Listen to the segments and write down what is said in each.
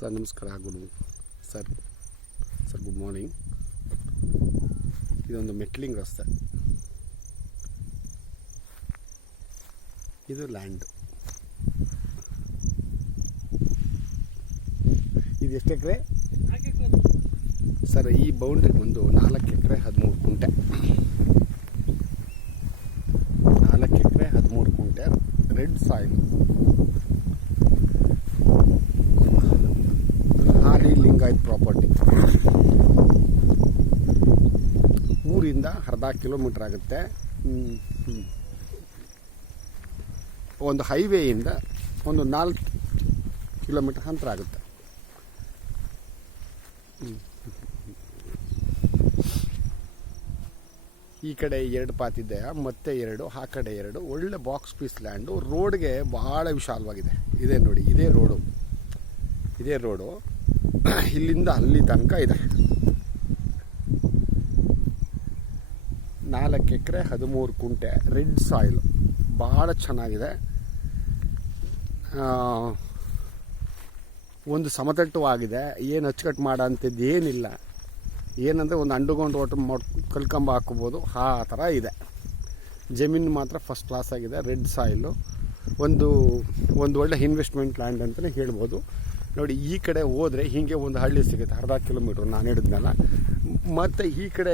Sir ನಮಸ್ಕಾರ. Sir good morning. ಇದೊಂದು metalling ರಸ್ತೆ. ಇದು ಲ್ಯಾಂಡ್. ಇದು ಎಷ್ಟು ಎಕರೆ ಸರ್? ಈ ಬೌಂಡ್ರಿ ಬಂದು 4 ಎಕರೆ 13 ಕುಂಟೆ. 4 ಎಕರೆ 13 ಕುಂಟೆ ರೆಡ್ ಸಾಯಿಲ್. ಹಾಲಿ ಲಿಂಗಾಯತ್ ಪ್ರಾಪರ್ಟಿ. ಊರಿಂದ ಅರ್ಧ ಕಿಲೋಮೀಟರ್ ಆಗುತ್ತೆ. ಒಂದು ಹೈವೇಯಿಂದ ಒಂದು 4 ಕಿಲೋಮೀಟರ್ ಅಂತರ ಆಗುತ್ತೆ. ಈ ಕಡೆ 2 ಪಾತಿದೆ, ಮತ್ತೆ 2 ಆ ಕಡೆ 2. ಒಳ್ಳೆ ಬಾಕ್ಸ್ ಪೀಸ್ ಲ್ಯಾಂಡು. ರೋಡ್ಗೆ ಭಾಳ ವಿಶಾಲವಾಗಿದೆ. ಇದೆ ನೋಡಿ, ಇದೇ ರೋಡು ಇಲ್ಲಿಂದ ಅಲ್ಲಿ ತನಕ ಇದೆ. 4 ಎಕರೆ 13 ಕುಂಟೆ ರೆಡ್ ಸಾಯಿಲು. ಭಾಳ ಚೆನ್ನಾಗಿದೆ. ಒಂದು ಸಮತಟ್ಟವಾಗಿದೆ. ಏನು ಅಚ್ಚುಕಟ್ಟು ಮಾಡೋ ಅಂಥದ್ದು ಏನಿಲ್ಲ. ಏನಂದರೆ ಒಂದು ಅಂಡರ್ಗ್ರೌಂಡ್ ವಾಟರ್ ಕಲ್ಕಂಬ ಹಾಕೋಬೋದು, ಆ ಥರ ಇದೆ. ಜಮೀನು ಮಾತ್ರ ಫಸ್ಟ್ ಕ್ಲಾಸ್ ಆಗಿದೆ. ರೆಡ್ ಸಾಯಿಲು ಒಂದು ಒಳ್ಳೆ ಇನ್ವೆಸ್ಟ್ಮೆಂಟ್ ಲ್ಯಾಂಡ್ ಅಂತಲೇ ಹೇಳ್ಬೋದು. ನೋಡಿ, ಈ ಕಡೆ ಹೋದರೆ ಹೀಗೆ ಒಂದು ಹಳ್ಳಿ ಸಿಗುತ್ತೆ, ಅರ್ಧ ಕಿಲೋಮೀಟ್ರ್ ನಾನು ಹೇಳಿದ್ನಲ್ಲ. ಮತ್ತು ಈ ಕಡೆ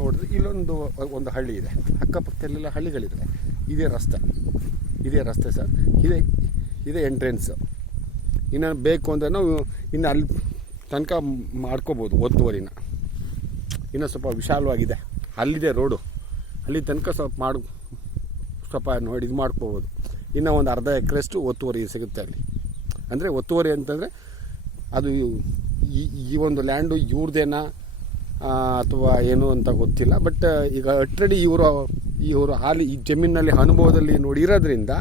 ನೋಡಿದ್ರೆ ಇಲ್ಲೊಂದು ಹಳ್ಳಿ ಇದೆ. ಅಕ್ಕಪಕ್ಕದಲ್ಲೆಲ್ಲ ಹಳ್ಳಿಗಳಿದೆ. ಇದೇ ರಸ್ತೆ ಸರ್. ಇದೇ ಎಂಟ್ರೆನ್ಸು. ಇನ್ನು ಬೇಕು ಅಂದರೆ ನಾವು ಇನ್ನು ಅಲ್ಲಿ ತನಕ ಮಾಡ್ಕೋಬೋದು. ಒತ್ತುವರಿನ ಇನ್ನೂ ಸ್ವಲ್ಪ ವಿಶಾಲವಾಗಿದೆ. ಅಲ್ಲಿದೆ ರೋಡು. ಅಲ್ಲಿ ತನಕ ಸ್ವಲ್ಪ ನೋಡಿ ಇದು ಮಾಡ್ಕೋಬೋದು. ಇನ್ನೂ ಒಂದು ಅರ್ಧ ಎಕರೆಷ್ಟು ಒತ್ತುವರಿ ಸಿಗುತ್ತೆ ಅಲ್ಲಿ. ಅಂದರೆ ಒತ್ತುವರಿ ಅಂತಂದರೆ ಅದು ಈ ಒಂದು ಲ್ಯಾಂಡು ಇವ್ರದ್ದೇನಾ ಅಥವಾ ಏನು ಅಂತ ಗೊತ್ತಿಲ್ಲ. ಬಟ್ ಈಗ ಆಲ್ರೆಡಿ ಇವರು ಹಾಲಿ ಈ ಜಮೀನಲ್ಲಿ ಅನುಭವದಲ್ಲಿ ನೋಡಿರೋದ್ರಿಂದ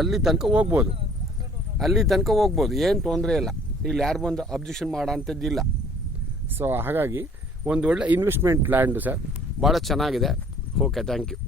ಅಲ್ಲಿ ತನಕ ಹೋಗ್ಬೋದು. ಏನು ತೊಂದರೆ ಇಲ್ಲ. ಇಲ್ಲಿ ಯಾರು ಬಂದು ಅಬ್ಜೆಕ್ಷನ್ ಮಾಡೋ ಅಂಥದ್ದಿಲ್ಲ. ಸೊ ಹಾಗಾಗಿ ಒಂದು ಒಳ್ಳೆ ಇನ್ವೆಸ್ಟ್ಮೆಂಟ್ ಲ್ಯಾಂಡು ಸರ್. ಭಾಳ ಚೆನ್ನಾಗಿದೆ. Okay, thank you.